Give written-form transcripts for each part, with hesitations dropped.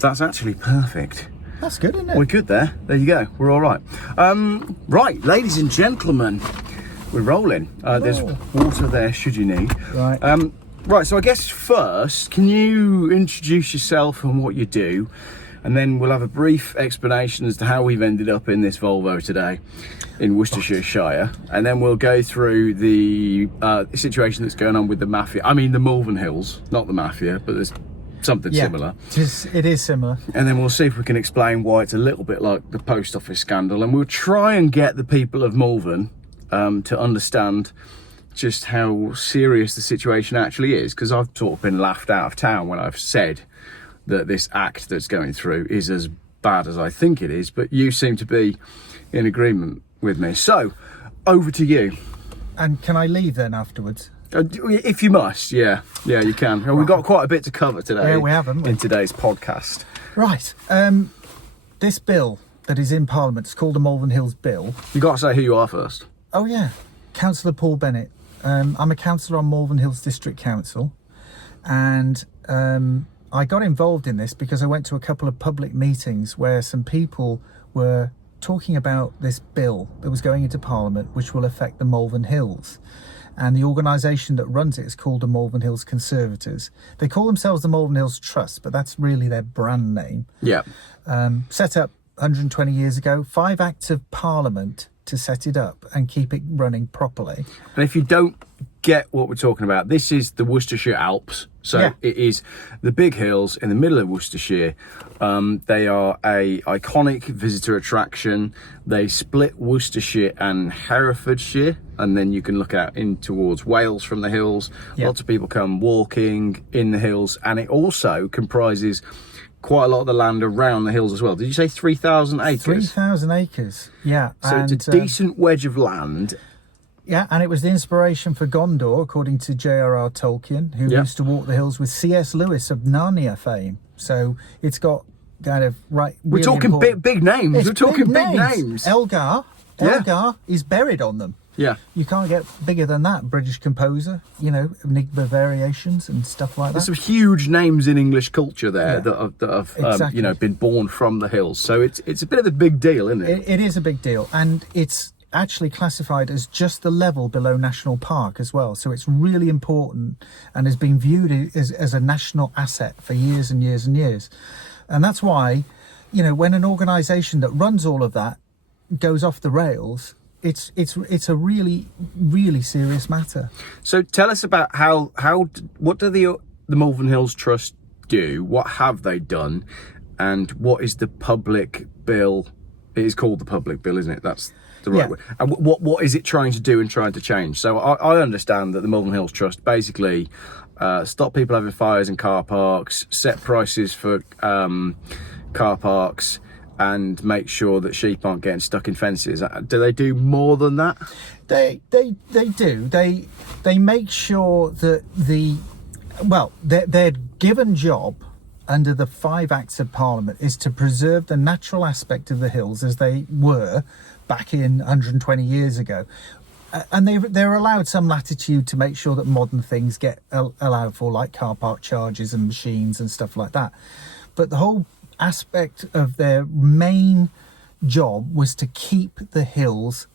That's actually perfect. That's good, isn't it? We're good there. There you go. We're all right. Right, ladies and gentlemen, we're rolling. There's water there should you need. Right. Right, so I guess first, can you introduce yourself and what you do? And then we'll have a brief explanation as to how we've ended up in this Volvo today in Worcestershire Shire. And then we'll go through the situation that's going on with the Mafia. I mean, the Malvern Hills, not the Mafia, but there's something similar. It is similar. And then we'll see if we can explain why it's a little bit like the post office scandal. And we'll try and get the people of Malvern to understand just how serious the situation actually is. Because I've sort of been laughed out of town when I've said that this act that's going through is as bad as I think it is, but you seem to be in agreement with me. So, over to you. And can I leave then afterwards? If you must, yeah, you can. Well, we've got quite a bit to cover today. Yeah, we have, haven't we? In today's podcast. Right. This bill that is in Parliament is called the Malvern Hills Bill. You got to say who you are first. Oh yeah, Councillor Paul Bennett. I'm a councillor on Malvern Hills District Council, and I got involved in this because I went to a couple of public meetings where some people were talking about this bill that was going into Parliament, which will affect the Malvern Hills. And the organisation that runs it is called the Malvern Hills Conservators. They call themselves the Malvern Hills Trust, but that's really their brand name. Yeah. Set up 120 years ago, 5 acts of Parliament to set it up and keep it running properly. And if you don't get what we're talking about, this is the Worcestershire Alps. So It is the big hills in the middle of Worcestershire. They are a iconic visitor attraction. They split Worcestershire and Herefordshire, and then you can look out in towards Wales from the hills. Lots of people come walking in the hills, and it also comprises quite a lot of the land around the hills as well. Did you say 3,000 acres? 3,000 acres, yeah. So it's a decent wedge of land. Yeah, and it was the inspiration for Gondor, according to J.R.R. Tolkien, who used to walk the hills with C.S. Lewis of Narnia fame. So it's got kind of We're talking big names. We're talking big names. Elgar is buried on them. Yeah. You can't get bigger than that. British composer, Enigma variations and stuff like that. There's some huge names in English culture there that have been born from the hills. So it's a bit of a big deal, isn't it? It is a big deal, and it's actually classified as just the level below national park as well. So it's really important and has been viewed as a national asset for years and years and years. And that's why, when an organisation that runs all of that goes off the rails, it's a really, really serious matter. So tell us about what do the Malvern Hills Trust do? What have they done? And what is the public bill? It is called the public bill, isn't it? That's the right word. And what is it trying to do and trying to change? So I understand that the Malvern Hills Trust basically stop people having fires in car parks, set prices for car parks, and make sure that sheep aren't getting stuck in fences. Do they do more than that? They do. They make sure that their given job under the 5 Acts of Parliament is to preserve the natural aspect of the hills as they were back in 120 years ago. And they're allowed some latitude to make sure that modern things get allowed for, like car park charges and machines and stuff like that. But the whole aspect of their main job was to keep the hills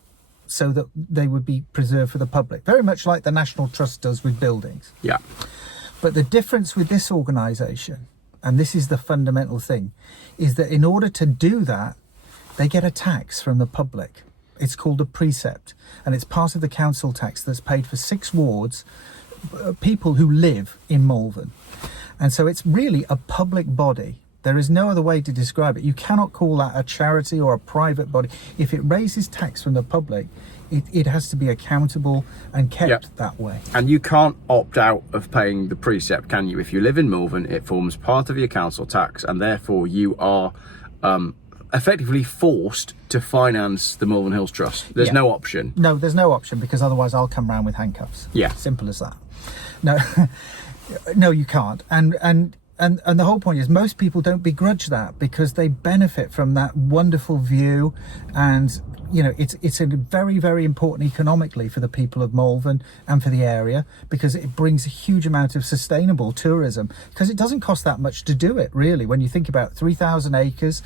so that they would be preserved for the public, very much like the National Trust does with buildings. Yeah. But the difference with this organisation, and this is the fundamental thing, is that in order to do that, they get a tax from the public. It's called a precept, and it's part of the council tax that's paid for 6 wards, people who live in Malvern. And so it's really a public body. There is no other way to describe it. You cannot call that a charity or a private body. If it raises tax from the public, it has to be accountable and kept that way. And you can't opt out of paying the precept, can you? If you live in Malvern, it forms part of your council tax, and therefore you are effectively forced to finance the Malvern Hills Trust. There's no option. No, there's no option, because otherwise I'll come round with handcuffs. Yeah. Simple as that. No, no, you can't. And and the whole point is most people don't begrudge that because they benefit from that wonderful view, and you know it's a very, very important economically for the people of Malvern and for the area, because it brings a huge amount of sustainable tourism, because it doesn't cost that much to do it really. When you think about 3,000 acres,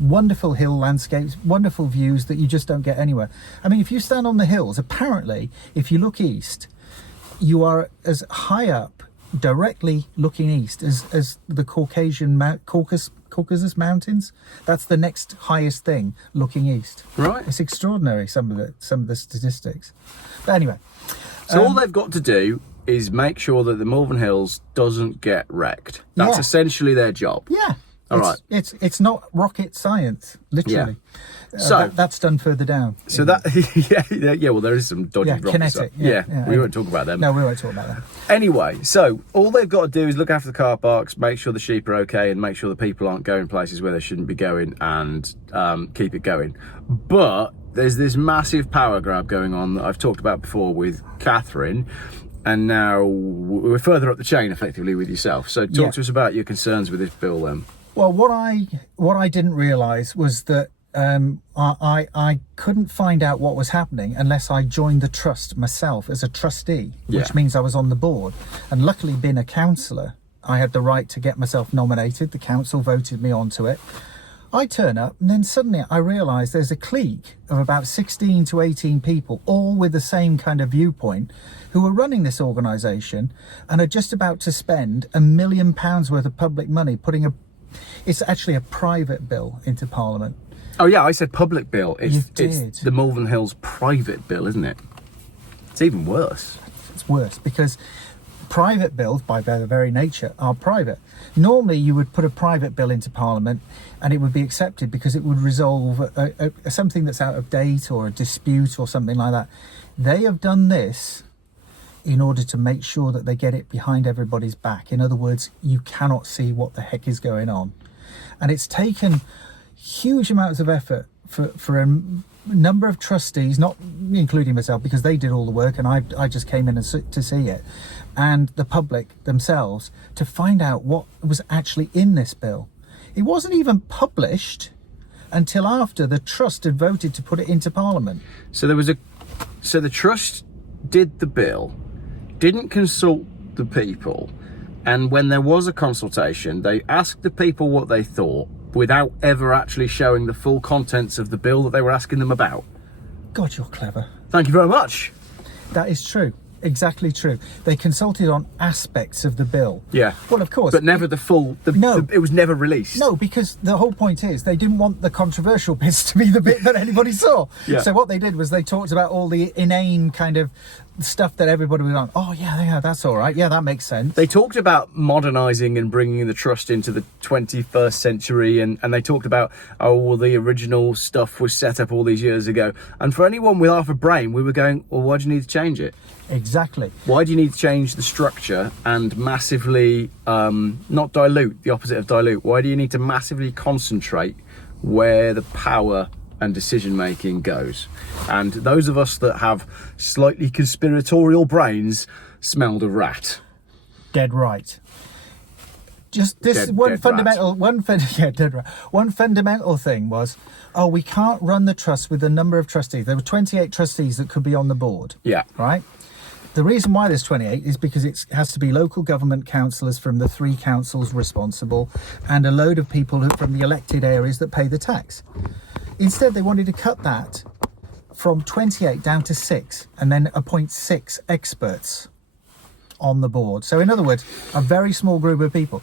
wonderful hill landscapes, wonderful views that you just don't get anywhere. I mean, if you stand on the hills, apparently if you look east, you are as high up directly looking east as the Caucasus Mountains. That's the next highest thing looking east. Right. It's extraordinary, some of the statistics. But anyway, so all they've got to do is make sure that the Malvern Hills doesn't get wrecked. That's essentially their job. Yeah. All right. It's not rocket science, literally. So that's done further down. So that yeah. Well, there is some dodgy rockets. Kinetic. Yeah, we won't talk about them. No, we won't talk about that. Anyway, so all they've got to do is look after the car parks, make sure the sheep are okay, and make sure the people aren't going places where they shouldn't be going, and keep it going. But there's this massive power grab going on that I've talked about before with Catherine, and now we're further up the chain effectively with yourself. So talk to us about your concerns with this bill then. Well, what I didn't realise was that I couldn't find out what was happening unless I joined the trust myself as a trustee, which means I was on the board. And luckily, being a councillor, I had the right to get myself nominated. The council voted me onto it. I turn up, and then suddenly I realise there's a clique of about 16 to 18 people, all with the same kind of viewpoint, who are running this organisation and are just about to spend £1 million worth of public money it's actually a private bill into Parliament. Oh yeah, I said public bill. It's did. the Malvern Hills private bill, isn't it? It's even worse. It's worse because private bills, by their very nature, are private. Normally, you would put a private bill into Parliament and it would be accepted because it would resolve something that's out of date or a dispute or something like that. They have done this in order to make sure that they get it behind everybody's back. In other words, you cannot see what the heck is going on. And it's taken huge amounts of effort for a number of trustees, not including myself, because they did all the work and I just came in to see it, and the public themselves, to find out what was actually in this bill. It wasn't even published until after the trust had voted to put it into Parliament. So the trust did the bill, didn't consult the people, and when there was a consultation, they asked the people what they thought without ever actually showing the full contents of the bill that they were asking them about. God, you're clever. Thank you very much. That is true. Exactly true. They consulted on aspects of the bill. Yeah. Well, of course. But never the full... it was never released. No, because the whole point is they didn't want the controversial bits to be the bit that anybody saw. Yeah. So what they did was they talked about all the inane kind of stuff that everybody was on. Oh, yeah, that's all right. Yeah, that makes sense. They talked about modernising and bringing the trust into the 21st century, and they talked about, the original stuff was set up all these years ago. And for anyone with half a brain, we were going, well, why do you need to change it? Exactly. Why do you need to change the structure and massively, not dilute, the opposite of dilute, why do you need to massively concentrate where the power and decision making goes? And those of us that have slightly conspiratorial brains smelled a rat. Dead right. Just this one fundamental thing was, we can't run the trust with a number of trustees. There were 28 trustees that could be on the board. Yeah. Right? The reason why there's 28 is because it has to be local government councillors from the 3 councils responsible and a load of people from the elected areas that pay the tax. Instead, they wanted to cut that from 28 down to 6 and then appoint 6 experts on the board. So in other words, a very small group of people.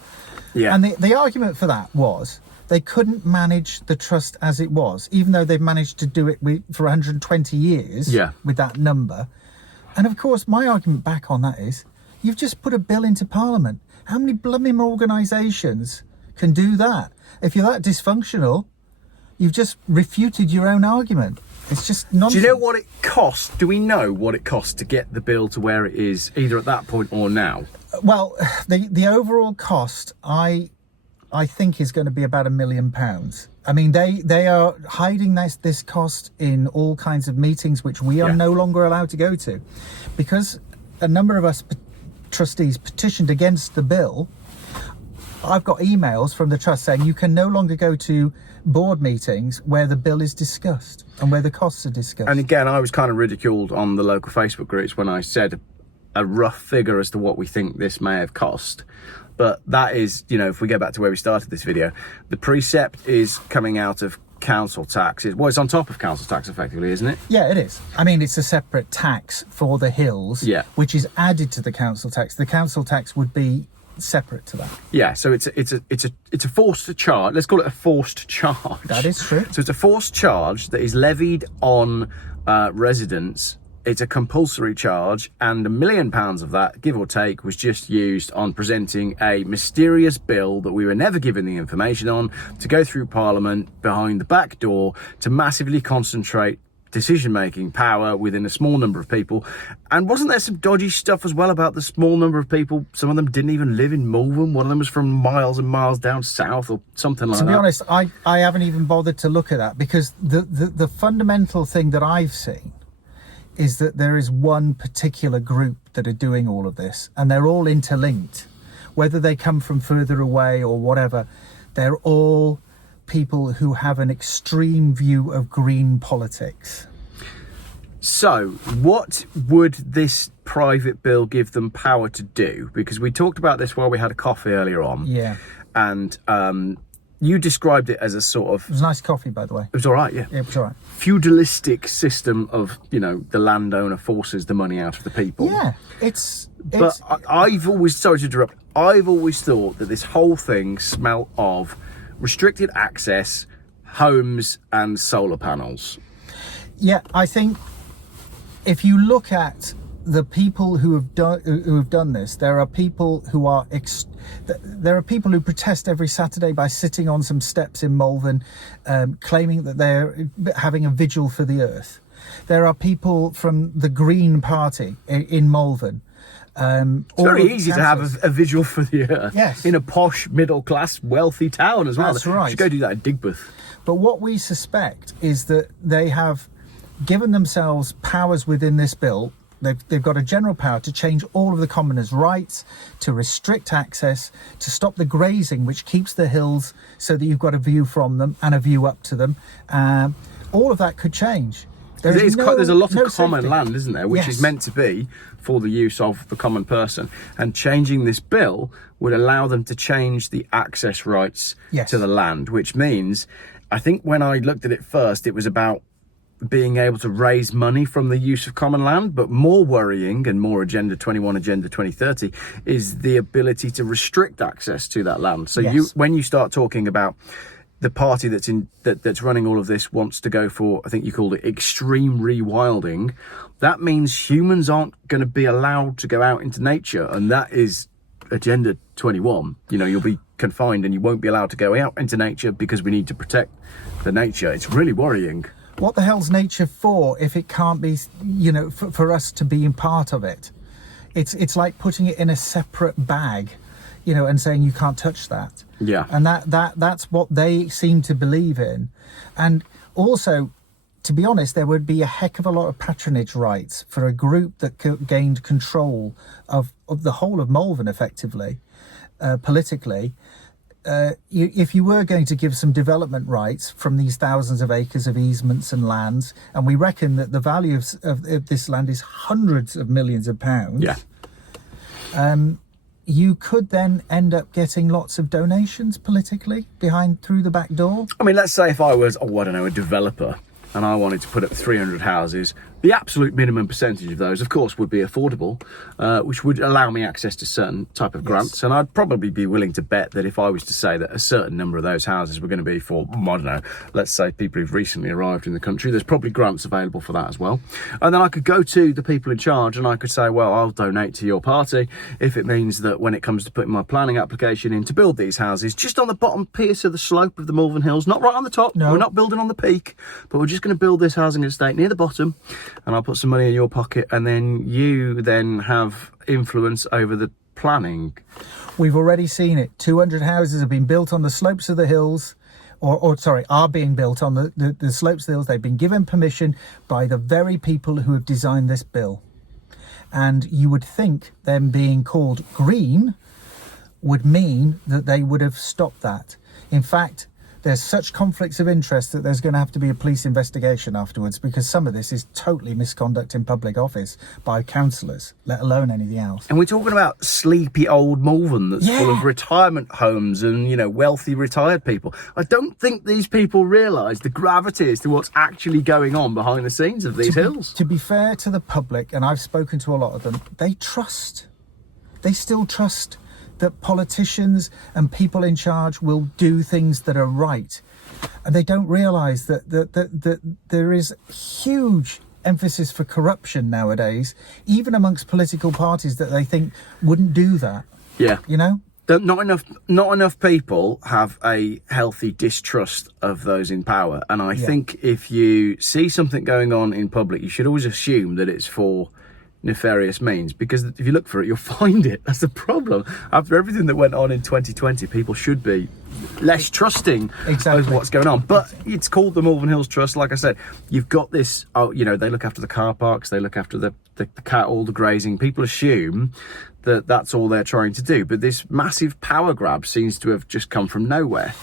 Yeah. And the argument for that was they couldn't manage the trust as it was, even though they've managed to do it for 120 years with that number. And of course, my argument back on that is, you've just put a bill into Parliament. How many blooming organisations can do that? If you're that dysfunctional, you've just refuted your own argument. It's just nonsense. Do you know what it cost? Do we know what it cost to get the bill to where it is, either at that point or now? Well, the overall cost, I think, is going to be about £1 million. I mean, they are hiding this cost in all kinds of meetings, which we are no longer allowed to go to, because a number of us trustees petitioned against the bill. I've got emails from the trust saying you can no longer go to board meetings where the bill is discussed and where the costs are discussed. And again, I was kind of ridiculed on the local Facebook groups when I said a rough figure as to what we think this may have cost. But that is, you know, if we go back to where we started this video, the precept is coming out of council taxes. Well, it's on top of council tax effectively, isn't it? Yeah, it is. I mean, it's a separate tax for the hills, Yeah. which is added to the council tax. The council tax would be separate to that. Yeah, so it's a forced charge. Let's call it a forced charge. That is true. So it's a forced charge that is levied on residents. It's a compulsory charge, and £1 million of that, give or take, was just used on presenting a mysterious bill that we were never given the information on to go through Parliament behind the back door to massively concentrate decision-making power within a small number of people. And wasn't there some dodgy stuff as well about the small number of people? Some of them didn't even live in Malvern. One of them was from miles and miles down south or something like that. To be honest, I haven't even bothered to look at that, because the fundamental thing that I've seen is that there is one particular group that are doing all of this, and they're all interlinked. Whether they come from further away or whatever, they're all people who have an extreme view of green politics. So what would this private bill give them power to do? Because we talked about this while we had a coffee earlier on. Yeah. And you described it as a sort of... It was nice coffee, by the way. It was all right, yeah. It was all right. Feudalistic system of, you know, the landowner forces the money out of the people. Yeah, But I've always, sorry to interrupt, I've always thought that this whole thing smelt of restricted access, homes and solar panels. Yeah, I think if you look at the people who have done this, there are people who are there are people who protest every Saturday by sitting on some steps in Malvern, claiming that they're having a vigil for the earth. There are people from the Green Party in Malvern. It's very easy to have a visual for the earth. Yes. In a posh, middle-class, wealthy town as well. That's right. You should go do that in Digbeth. But what we suspect is that they have given themselves powers within this bill. They've got a general power to change all of the commoners' rights, to restrict access, to stop the grazing, which keeps the hills so that you've got a view from them and a view up to them. All of that could change. There's a lot of common safety. land, isn't there, which Yes. is meant to be for the use of the common person. And changing this bill would allow them to change the access rights Yes. to the land, which means, I think when I looked at it first, it was about being able to raise money from the use of common land, but more worrying and more Agenda 21, Agenda 2030 is the ability to restrict access to that land. So Yes. when you start talking about the party that's running all of this wants to go for, I think you called it extreme rewilding, that means humans aren't going to be allowed to go out into nature, and that is Agenda 21. You know, you'll be confined and you won't be allowed to go out into nature because we need to protect the nature. It's really worrying. What the hell's nature for if it can't be, you know, for us to be in part of it? It's like putting it in a separate bag, you know, and saying you can't touch that. Yeah. And that's what they seem to believe in. And also, to be honest, there would be a heck of a lot of patronage rights for a group that gained control of the whole of Malvern effectively, politically. If you were going to give some development rights from these thousands of acres of easements and lands, and we reckon that the value of this land is hundreds of millions of pounds, Yeah. You could then end up getting lots of donations politically through the back door. I mean, let's say if I was, a developer, and I wanted to put up 300 houses, the absolute minimum percentage of those, of course, would be affordable, which would allow me access to certain type of grants. Yes. And I'd probably be willing to bet that if I was to say that a certain number of those houses were going to be for, I don't know, let's say people who've recently arrived in the country, there's probably grants available for that as well. And then I could go to the people in charge and I could say, well, I'll donate to your party if it means that when it comes to putting my planning application in to build these houses, just on the bottom piece of the slope of the Malvern Hills, not right on the top, No. We're not building on the peak, but we're just going to build this housing estate near the bottom, and I'll put some money in your pocket, and then you then have influence over the planning. We've already seen it. 200 houses have been built on the slopes of the hills, are being built on the slopes of the hills. They've been given permission by the very people who have designed this bill. And you would think them being called green would mean that they would have stopped that. In fact, there's such conflicts of interest that there's going to have to be a police investigation afterwards, because some of this is totally misconduct in public office by councillors, let alone anything else. And we're talking about sleepy old Malvern that's full of retirement homes and, you know, wealthy retired people. I don't think these people realise the gravity as to what's actually going on behind the scenes of these hills. To be fair to the public, and I've spoken to a lot of them, they still trust that politicians and people in charge will do things that are right. And they don't realise that there is huge emphasis for corruption nowadays, even amongst political parties that they think wouldn't do that. Yeah. You know? Not enough people have a healthy distrust of those in power. And I think if you see something going on in public, you should always assume that it's for nefarious means, because if you look for it, you'll find it. That's the problem. After everything that went on in 2020, people should be less trusting of what's going on. But it's called the Malvern Hills Trust. Like I said, you've got this, you know, they look after the car parks, they look after the cattle, the grazing. People assume that that's all they're trying to do, but this massive power grab seems to have just come from nowhere.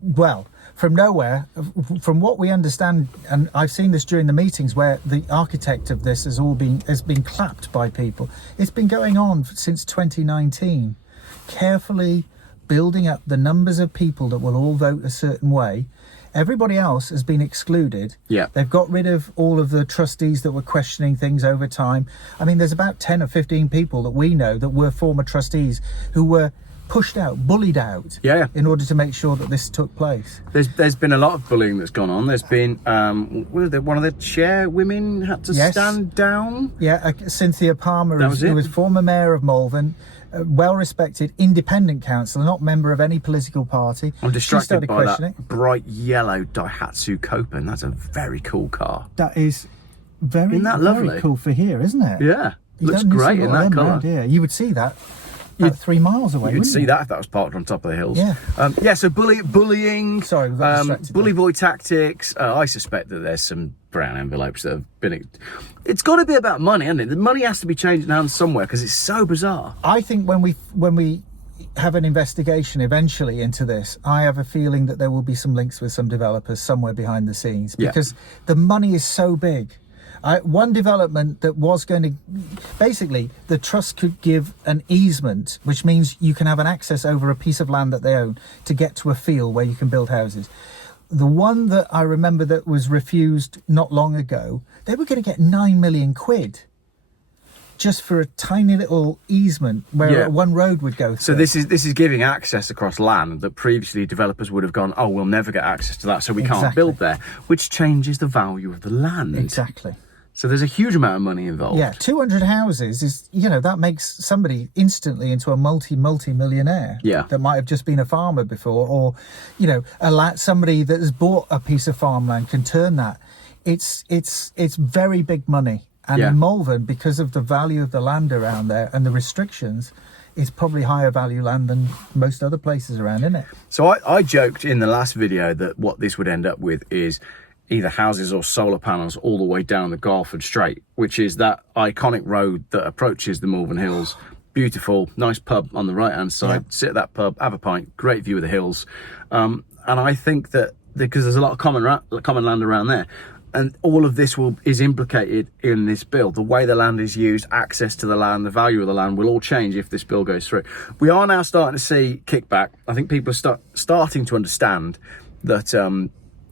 Well, from nowhere, from what we understand, and I've seen this during the meetings where the architect of this has been clapped by people. It's been going on since 2019, carefully building up the numbers of people that will all vote a certain way. Everybody else has been excluded. Yeah. They've got rid of all of the trustees that were questioning things over time. I mean, there's about 10 or 15 people that we know that were former trustees who were pushed out, bullied out, in order to make sure that this took place. There's been a lot of bullying that's gone on. There's been one of the chairwomen had to stand down. Yeah, Cynthia Palmer, who was former mayor of Malvern, well-respected independent councillor, not member of any political party. I'm distracted by that bright yellow Daihatsu Copen. That's a very cool car. That is very, isn't that lovely? Very cool for here, isn't it? Yeah, looks great in that colour. Yeah, you would see that. 3 miles away. You'd see that if that was parked on top of the hills. Yeah. So bullying. Sorry, we got distracted. Bully boy tactics. I suspect that there's some brown envelopes that have been. It's got to be about money, hasn't it? The money has to be changing hands somewhere because it's so bizarre. I think when we have an investigation eventually into this, I have a feeling that there will be some links with some developers somewhere behind the scenes, because the money is so big. One development that was going to, basically, the trust could give an easement, which means you can have an access over a piece of land that they own to get to a field where you can build houses. The one that I remember that was refused not long ago, they were going to get 9 million quid just for a tiny little easement where one road would go through. So this is giving access across land that previously developers would have gone, oh, we'll never get access to that, so we can't build there, which changes the value of the land. Exactly. So there's a huge amount of money involved. Yeah, 200 houses is, that makes somebody instantly into a multi-millionaire. Yeah. That might have just been a farmer before, or, somebody that has bought a piece of farmland can turn that. It's very big money. And in Malvern, because of the value of the land around there and the restrictions, it's probably higher value land than most other places around, isn't it? So I joked in the last video that what this would end up with is either houses or solar panels all the way down the Garford Strait, which is that iconic road that approaches the Malvern Hills. Beautiful, nice pub on the right-hand side. Sit at that pub, have a pint, great view of the hills. And I think that because there's a lot of common land around there, and all of this is implicated in this bill. The way the land is used, access to the land, the value of the land will all change if this bill goes through. We are now starting to see kickback. I think people are starting to understand that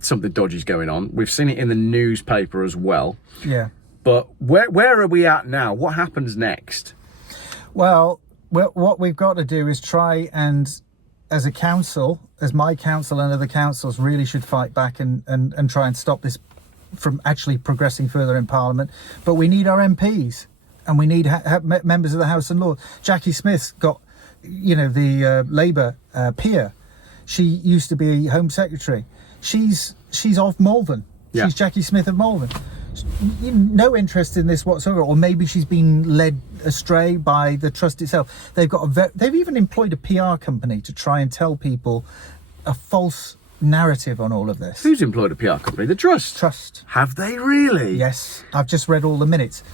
something dodgy is going on. We've seen it in the newspaper as well. Yeah. But where are we at now? What happens next? Well, what we've got to do is try and, as a council, as my council and other councils, really should fight back and try and stop this from actually progressing further in Parliament. But we need our MPs, and we need members of the House and Lords. Jackie Smith's got, the Labour peer. She used to be Home Secretary. She's of Malvern. Yeah. She's Jackie Smith of Malvern. No interest in this whatsoever, or maybe she's been led astray by the trust itself. They've even employed a PR company to try and tell people a false narrative on all of this. Who's employed a PR company? The Trust. Have they really? Yes, I've just read all the minutes.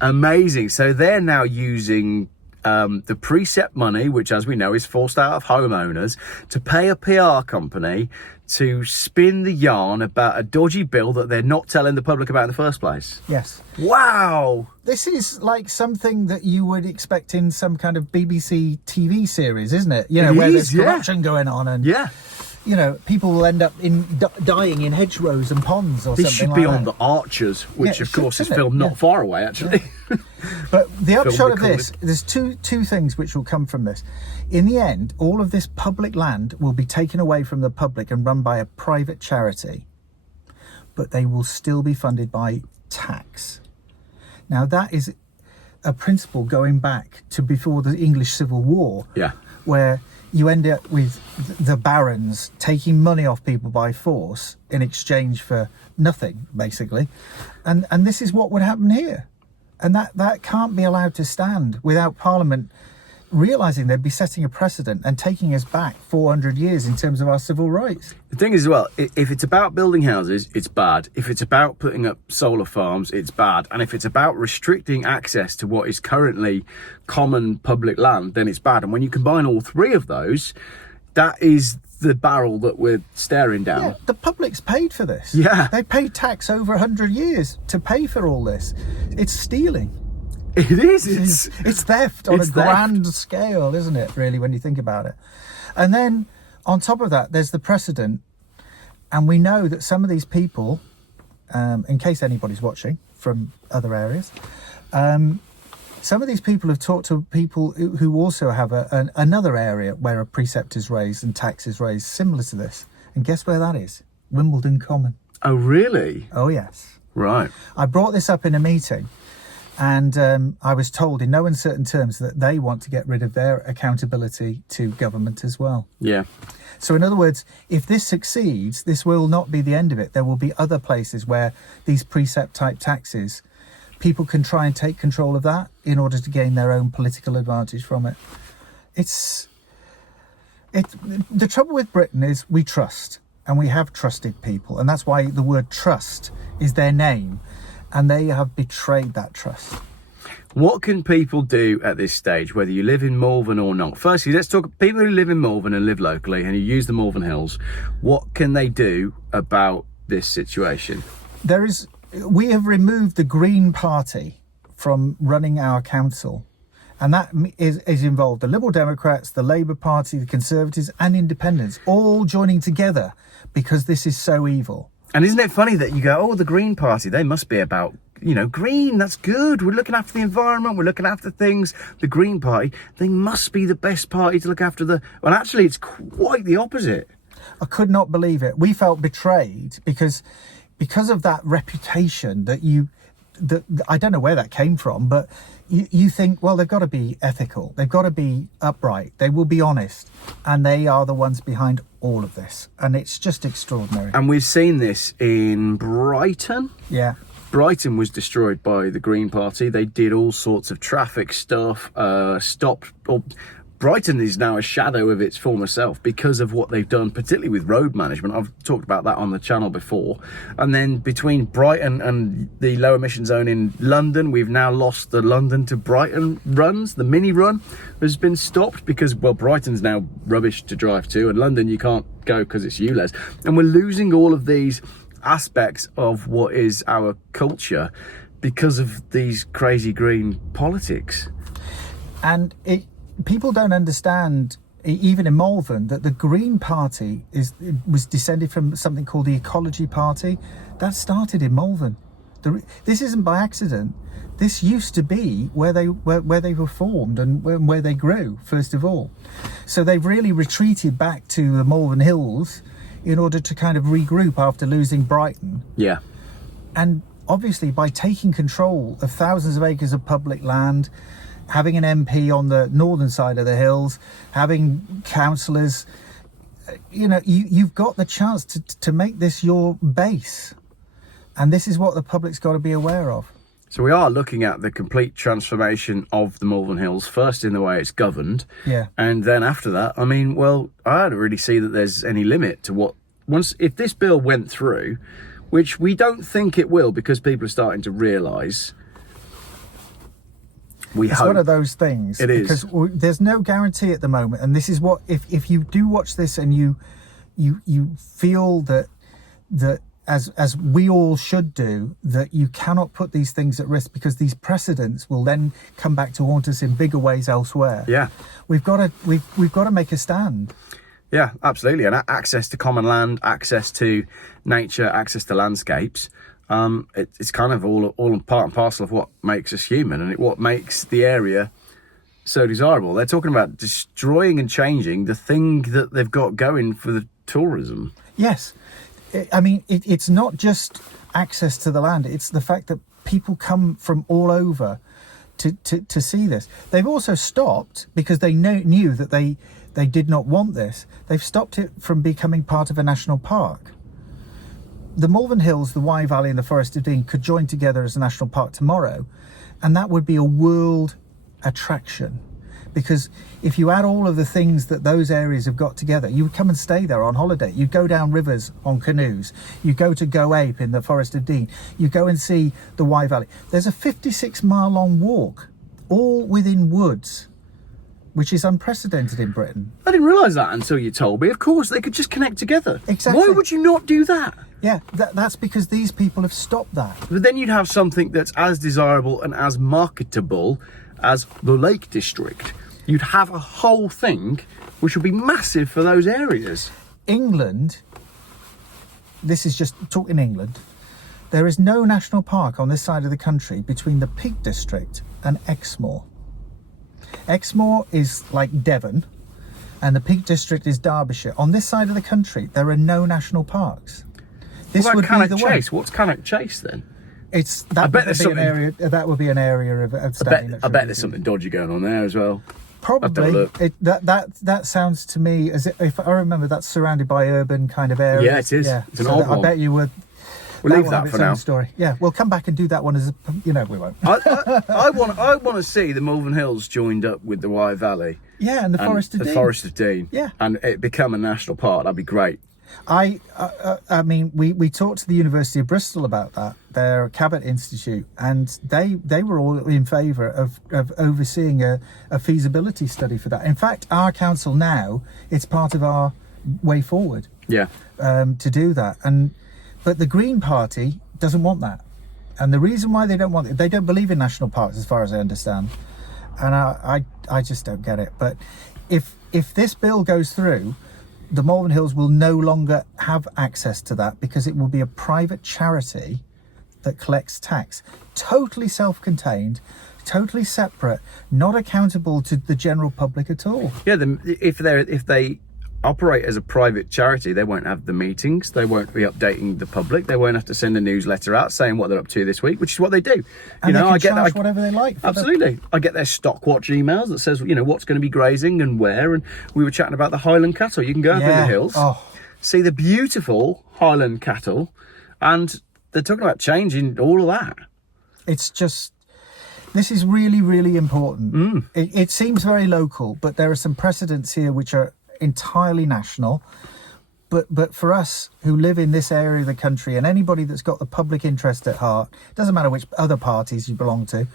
Amazing. So they're now using the precept money, which, as we know, is forced out of homeowners, to pay a PR company to spin the yarn about a dodgy bill that they're not telling the public about in the first place. Yes. Wow. This is like something that you would expect in some kind of BBC TV series, isn't it? You know, where there's corruption going on, and you know, people will end up dying in hedgerows and ponds or something like that. This should be on The Archers, which of course is filmed not far away, actually. But the upshot of this, there's two things which will come from this. In the end, all of this public land will be taken away from the public and run by a private charity, but they will still be funded by tax. Now, that is a principle going back to before the English Civil War, where you end up with the barons taking money off people by force in exchange for nothing, basically. And this is what would happen here. And that can't be allowed to stand without Parliament realising they'd be setting a precedent and taking us back 400 years in terms of our civil rights. The thing is, as well, if it's about building houses, it's bad. If it's about putting up solar farms, it's bad. And if it's about restricting access to what is currently common public land, then it's bad. And when you combine all three of those, that is the barrel that we're staring down. Yeah, the public's paid for this. Yeah. They paid tax over 100 years to pay for all this. It's stealing. It is. It's theft on a grand scale, isn't it, really, when you think about it? And then on top of that, there's the precedent. And we know that some of these people, in case anybody's watching from other areas, some of these people have talked to people who also have another area where a precept is raised and tax is raised similar to this. And guess where that is? Wimbledon Common. Oh, really? Oh, yes. Right. I brought this up in a meeting. And I was told in no uncertain terms that they want to get rid of their accountability to government as well. Yeah. So in other words, if this succeeds, this will not be the end of it. There will be other places where these precept type taxes, people can try and take control of that in order to gain their own political advantage from it. The trouble with Britain is we trust, and we have trusted people. And that's why the word trust is their name. And they have betrayed that trust. What can people do at this stage, whether you live in Malvern or not? Firstly, let's talk people who live in Malvern and live locally and who use the Malvern Hills. What can they do about this situation? We have removed the Green Party from running our council. And that is involved the Liberal Democrats, the Labour Party, the Conservatives and Independents, all joining together because this is so evil. And isn't it funny that you go, oh, the Green Party, they must be about, green, that's good. We're looking after the environment, we're looking after things. The Green Party, they must be the best party to look after well, actually, it's quite the opposite. I could not believe it. We felt betrayed because of that reputation that I don't know where that came from, but you think, well, they've got to be ethical. They've got to be upright. They will be honest. And they are the ones behind all of this. And it's just extraordinary. And we've seen this in Brighton. Yeah. Brighton was destroyed by the Green Party. They did all sorts of traffic stuff, Brighton is now a shadow of its former self because of what they've done, particularly with road management. I've talked about that on the channel before. And then between Brighton and the low emission zone in London, we've now lost the London to Brighton runs. The mini run has been stopped because, well, Brighton's now rubbish to drive to, and London you can't go because it's ULEZ. And we're losing all of these aspects of what is our culture because of these crazy green politics. And people don't understand, even in Malvern, that the Green Party was descended from something called the Ecology Party. That started in Malvern. This isn't by accident. This used to be where they were formed and where they grew, first of all. So they've really retreated back to the Malvern Hills in order to kind of regroup after losing Brighton. Yeah. And obviously by taking control of thousands of acres of public land, having an MP on the northern side of the hills, having councillors, you've got the chance to make this your base. And this is what the public's got to be aware of. So we are looking at the complete transformation of the Malvern Hills, first in the way it's governed. Yeah. And then after that, I don't really see that there's any limit to if this bill went through, which we don't think it will because people are starting to realise, We It's hope. one of those things. It is. Because there's no guarantee at the moment. And this is what, if you do watch this and you feel that as we all should do, that you cannot put these things at risk because these precedents will then come back to haunt us in bigger ways elsewhere. Yeah. We've got to make a stand. Yeah, absolutely. And access to common land, access to nature, access to landscapes. It's kind of all part and parcel of what makes us human, and what makes the area so desirable. They're talking about destroying and changing the thing that they've got going for the tourism. Yes. I mean, it's not just access to the land. It's the fact that people come from all over to see this. They've also stopped, because they knew that they did not want this. They've stopped it from becoming part of a national park. The Malvern Hills, the Wye Valley and the Forest of Dean could join together as a national park tomorrow, and that would be a world attraction. Because if you add all of the things that those areas have got together, you would come and stay there on holiday. You'd go down rivers on canoes. You go to Go Ape in the Forest of Dean. You go and see the Wye Valley. There's a 56-mile long walk, all within woods, which is unprecedented in Britain. I didn't realise that until you told me. Of course, they could just connect together. Exactly. Why would you not do that? Yeah, that's because these people have stopped that. But then you'd have something that's as desirable and as marketable as the Lake District. You'd have a whole thing which would be massive for those areas. England, this is just talking England, there is no national park on this side of the country between the Peak District and Exmoor. Exmoor is like Devon, and the Peak District is Derbyshire. On this side of the country, there are no national parks. This would be the one. What's Cannock Chase then? That would be an area of outstanding. I bet there's something dodgy going on there as well. Probably. That sounds to me as if I remember, that's surrounded by urban kind of areas. Yeah, it is. Yeah. It's an old one. I bet you would. We'll leave that for now. Story. Yeah, we'll come back and do that one as we won't. I want to see the Malvern Hills joined up with the Wye Valley. Yeah, and the Forest of Dean. The Forest of Dean. Yeah, and it become a national park. That'd be great. I mean, we talked to the University of Bristol about that, their Cabot Institute, and they were all in favour of overseeing a feasibility study for that. In fact, our council now, it's part of our way forward. Yeah. To do that, but the Green Party doesn't want that, and the reason why they don't want it, they don't believe in national parks, as far as I understand, and I just don't get it. But if this bill goes through, the Malvern Hills will no longer have access to that, because it will be a private charity that collects tax, totally self-contained, totally separate, not accountable to the general public at all. Yeah, if they operate as a private charity, they won't have the meetings, they won't be updating the public, they won't have to send a newsletter out saying what they're up to this week, which is what they do. And they can charge whatever they like. Absolutely. I get their stock watch emails that says, what's going to be grazing and where, and we were chatting about the Highland cattle. You can go up in the hills, see the beautiful Highland cattle, and they're talking about changing all of that. It's just... This is really, really important. It seems very local, but there are some precedents here which are entirely national, but for us who live in this area of the country, and anybody that's got the public interest at heart, doesn't matter which other parties you belong to,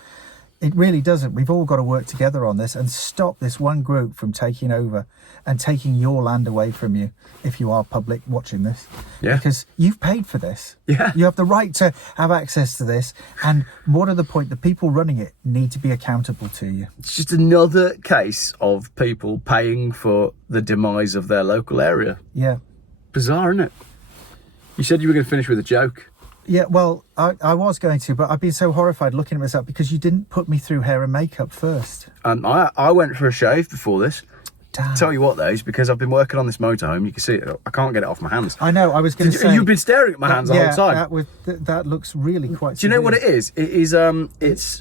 it really doesn't. We've all got to work together on this and stop this one group from taking over and taking your land away from you, if you are public watching this. Yeah. Because you've paid for this. Yeah. You have the right to have access to this, and more to the point, the people running it need to be accountable to you. It's just another case of people paying for the demise of their local area. Yeah. Bizarre, isn't it? You said you were going to finish with a joke. Yeah, well, I was going to, but I've been so horrified looking at myself because you didn't put me through hair and makeup first. I went for a shave before this. Damn. Tell you what, though, is because I've been working on this motorhome. You can see it. I can't get it off my hands. I know. I was going to say you've been staring at my hands the whole time. That looks really quite. Do you know what it is? It is.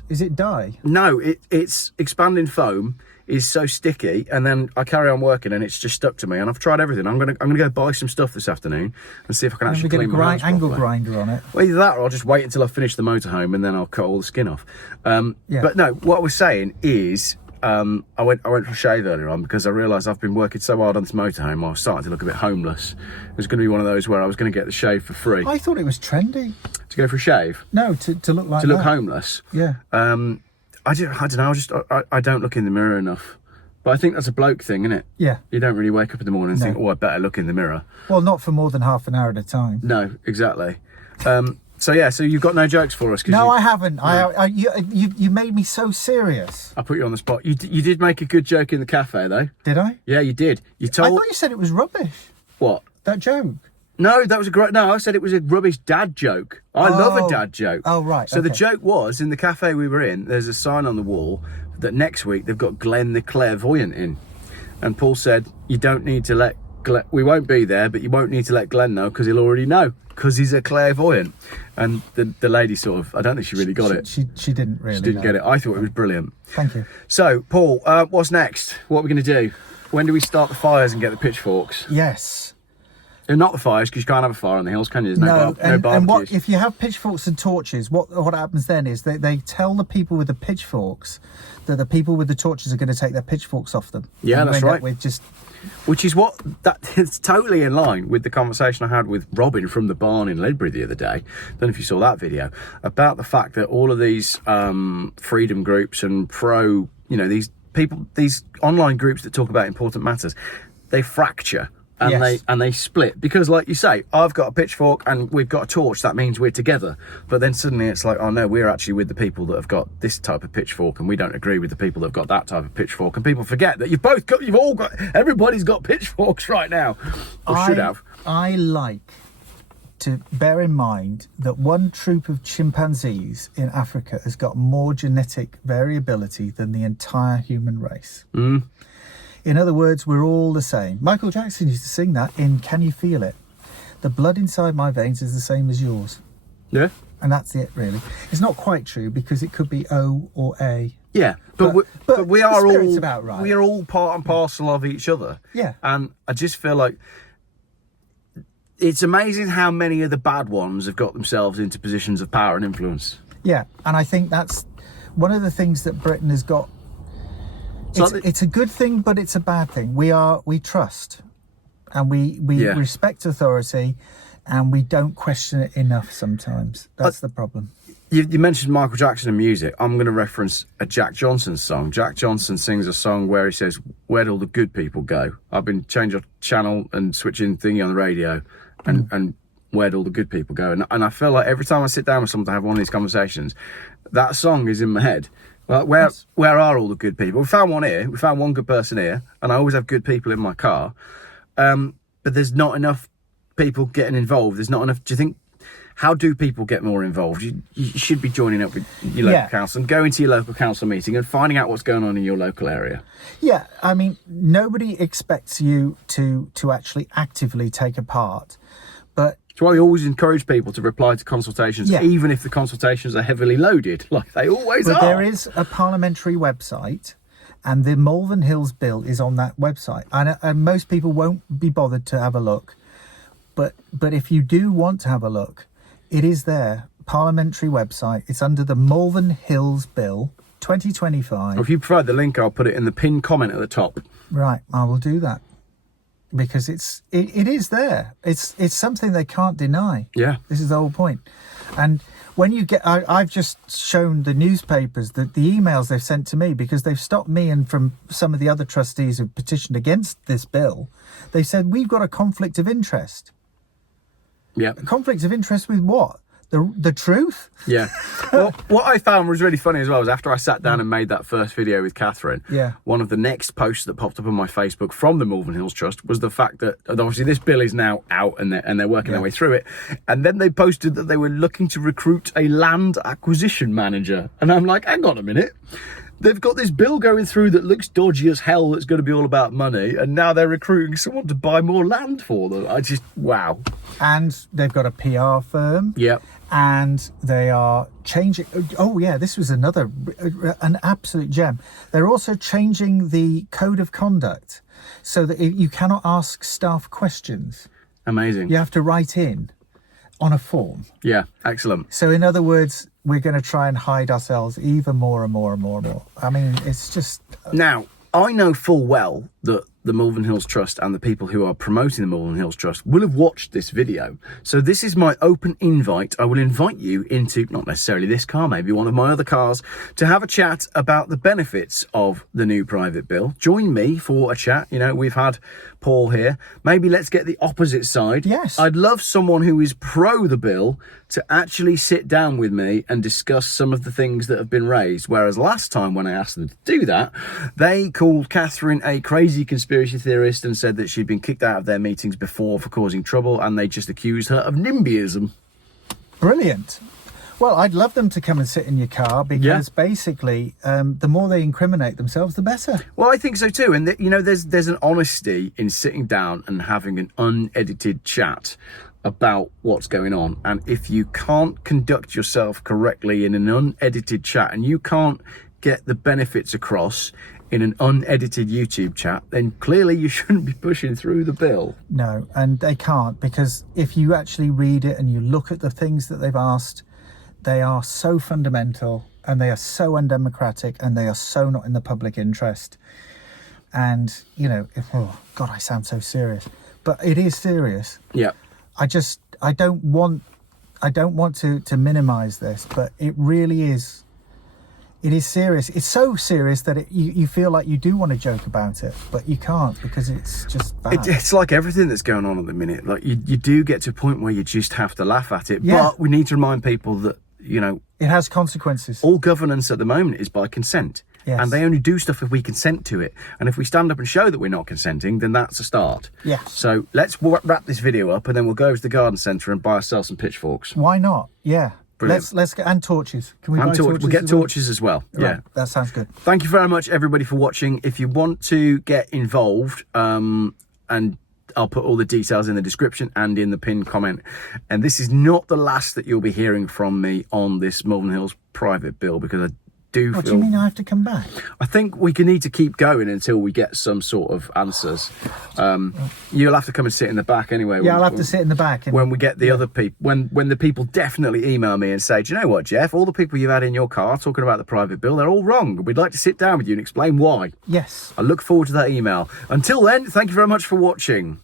Is it dye? No, it's expanding foam is so sticky, and then I carry on working, and it's just stuck to me. And I've tried everything. I'm gonna go buy some stuff this afternoon and see if I can actually clean my hands angle properly. grinder on it. Well, either that, or I'll just wait until I finish the motorhome, and then I'll cut all the skin off. But no, what I was saying is. I went for a shave earlier on because I realised I've been working so hard on this motorhome, I was starting to look a bit homeless. It was going to be one of those where I was going to get the shave for free. I thought it was trendy. To go for a shave? No, to look like to look homeless. Yeah. I don't know. I don't look in the mirror enough. But I think that's a bloke thing, isn't it? Yeah. You don't really wake up in the morning and think, oh, I better look in the mirror. Well, not for more than half an hour at a time. No, exactly. So you've got no jokes for us? No, I haven't. No. You made me so serious. I put you on the spot. You did make a good joke in the cafe, though. Did I? Yeah, you did. I thought you said it was rubbish. What? That joke. No, that was a great... No, I said it was a rubbish dad joke. I love a dad joke. Oh, right. So the joke was, in the cafe we were in, there's a sign on the wall that next week they've got Glenn the Clairvoyant in. And Paul said, you don't need to let... we won't be there, but you won't need to let Glenn know because he'll already know because he's a clairvoyant. And the lady sort of... I don't think she really got it. She didn't really. She didn't get it. I thought it was brilliant. Thank you. So, Paul, what's next? What are we going to do? When do we start the fires and get the pitchforks? Yes. And not the fires, because you can't have a fire on the hills, can you? There's no barbecues. And what if you have pitchforks and torches? What happens then is they tell the people with the pitchforks that the people with the torches are going to take their pitchforks off them. Yeah, that's right. Which is it's totally in line with the conversation I had with Robin from the barn in Ledbury the other day. I don't know if you saw that video about the fact that all of these freedom groups and these people, these online groups that talk about important matters, they fracture. And they split because, like you say, I've got a pitchfork and we've got a torch. That means we're together. But then suddenly it's like, oh no, we're actually with the people that have got this type of pitchfork, and we don't agree with the people that have got that type of pitchfork. And people forget that everybody's got pitchforks right now, or should have. I like to bear in mind that one troop of chimpanzees in Africa has got more genetic variability than the entire human race. Mm. In other words, we're all the same. Michael Jackson used to sing that in Can You Feel It? The blood inside my veins is the same as yours. Yeah. And that's it, really. It's not quite true because it could be O or A. Yeah, but we are all about right. We are all part and parcel of each other. Yeah. And I just feel like it's amazing how many of the bad ones have got themselves into positions of power and influence. Yeah, and I think that's one of the things that Britain has got. It's a good thing, but it's a bad thing. We trust, and we respect authority, and we don't question it enough sometimes. That's the problem. You mentioned Michael Jackson and music. I'm going to reference a Jack Johnson song. Jack Johnson sings a song where he says, "Where'd all the good people go?" I've been changing channel and switching thingy on the radio, and where'd all the good people go? And I feel like every time I sit down with someone to have one of these conversations, that song is in my head. Like, where are all the good people? We found one here. We found one good person here, and I always have good people in my car. But there's not enough people getting involved. There's not enough. Do you think? How do people get more involved? You should be joining up with your local council and going to your local council meeting and finding out what's going on in your local area. Yeah, I mean, nobody expects you to actually actively take a part, but that's why we always encourage people to reply to consultations, even if the consultations are heavily loaded, like they always are. But there is a parliamentary website, and the Malvern Hills Bill is on that website. And most people won't be bothered to have a look. But if you do want to have a look, it is there. Parliamentary website. It's under the Malvern Hills Bill 2025. If you provide the link, I'll put it in the pinned comment at the top. Right, I will do that. Because it is there. It's something they can't deny. Yeah. This is the whole point. And when you get, I've just shown the newspapers the emails they've sent to me because they've stopped me and from some of the other trustees who petitioned against this bill. They said, we've got a conflict of interest. Yeah. A conflict of interest with what? The truth? Yeah. Well, what I found was really funny as well was after I sat down and made that first video with Catherine, one of the next posts that popped up on my Facebook from the Malvern Hills Trust was the fact that obviously this bill is now out and they're working their way through it. And then they posted that they were looking to recruit a land acquisition manager. And I'm like, hang on a minute. They've got this bill going through that looks dodgy as hell that's going to be all about money, and now they're recruiting someone to buy more land for them. Wow. And they've got a PR firm. Yep. And they are changing... Oh, yeah, this was an absolute gem. They're also changing the code of conduct so that you cannot ask staff questions. Amazing. You have to write in on a form. Yeah, excellent. So in other words, we're going to try and hide ourselves even more and more and more and more. I mean, it's just... Now, I know full well that the Malvern Hills Trust and the people who are promoting the Malvern Hills Trust will have watched this video. So this is my open invite. I will invite you into, not necessarily this car, maybe one of my other cars, to have a chat about the benefits of the new private bill. Join me for a chat. You know, we've had Paul here. Maybe let's get the opposite side. Yes. I'd love someone who is pro the bill to actually sit down with me and discuss some of the things that have been raised. Whereas last time when I asked them to do that, they called Catherine a crazy conspiracy theorist and said that she'd been kicked out of their meetings before for causing trouble, and they just accused her of NIMBYism. Brilliant. Well, I'd love them to come and sit in your car because basically the more they incriminate themselves, the better. Well, I think so too. And, you know, there's an honesty in sitting down and having an unedited chat about what's going on. And if you can't conduct yourself correctly in an unedited chat, and you can't get the benefits across in an unedited YouTube chat, then clearly you shouldn't be pushing through the bill. No, and they can't, because if you actually read it and you look at the things that they've asked, they are so fundamental and they are so undemocratic and they are so not in the public interest. And, you know, oh God, I sound so serious, but it is serious. Yeah. I don't want to minimize this, but it really is. It is serious. It's so serious that you feel like you do want to joke about it, but you can't because it's just bad. It's like everything that's going on at the minute. Like you do get to a point where you just have to laugh at it. Yeah. But we need to remind people that, you know, it has consequences. All governance at the moment is by consent. Yes. And they only do stuff if we consent to it. And if we stand up and show that we're not consenting, then that's a start. Yes. So let's wrap this video up and then we'll go over to the garden centre and buy ourselves some pitchforks. Why not? Yeah. Brilliant. Let's get, and torches. Can we buy torches? We'll get torches as well. Right. Yeah. That sounds good. Thank you very much, everybody, for watching. If you want to get involved, and I'll put all the details in the description and in the pinned comment. And this is not the last that you'll be hearing from me on this Malvern Hills private bill, because I do What feel... do you mean I have to come back? I think we can need to keep going until we get some sort of answers. You'll have to come and sit in the back anyway. Yeah, I'll have to sit in the back. When we get the other people, when the people definitely email me and say, do you know what, Geoff, all the people you've had in your car talking about the private bill, they're all wrong. We'd like to sit down with you and explain why. Yes. I look forward to that email. Until then, thank you very much for watching.